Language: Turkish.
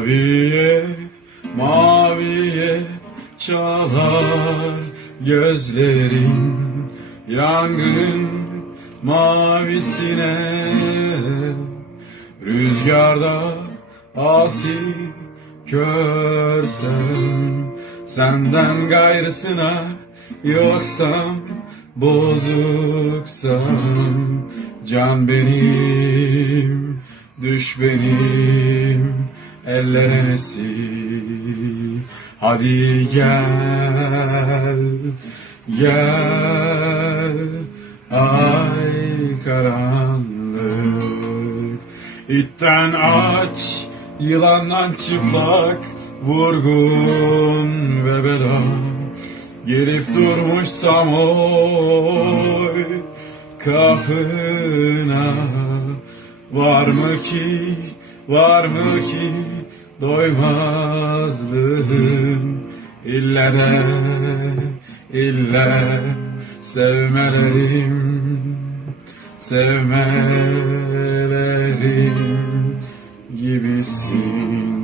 Maviye, maviye çalar gözlerin, yangın mavisine. Rüzgarda asi körsem, senden gayrısına yoksam, bozuksam. Can benim, düş benim, ellere nesil. Hadi gel, gel, ay karanlık. İtten aç, yılandan çıplak, vurgun ve bela. Gelip durmuşsam oy kapına, var mı ki, var mı ki doymazlığım, ille de ille sevmelerim, sevmelerim gibisin.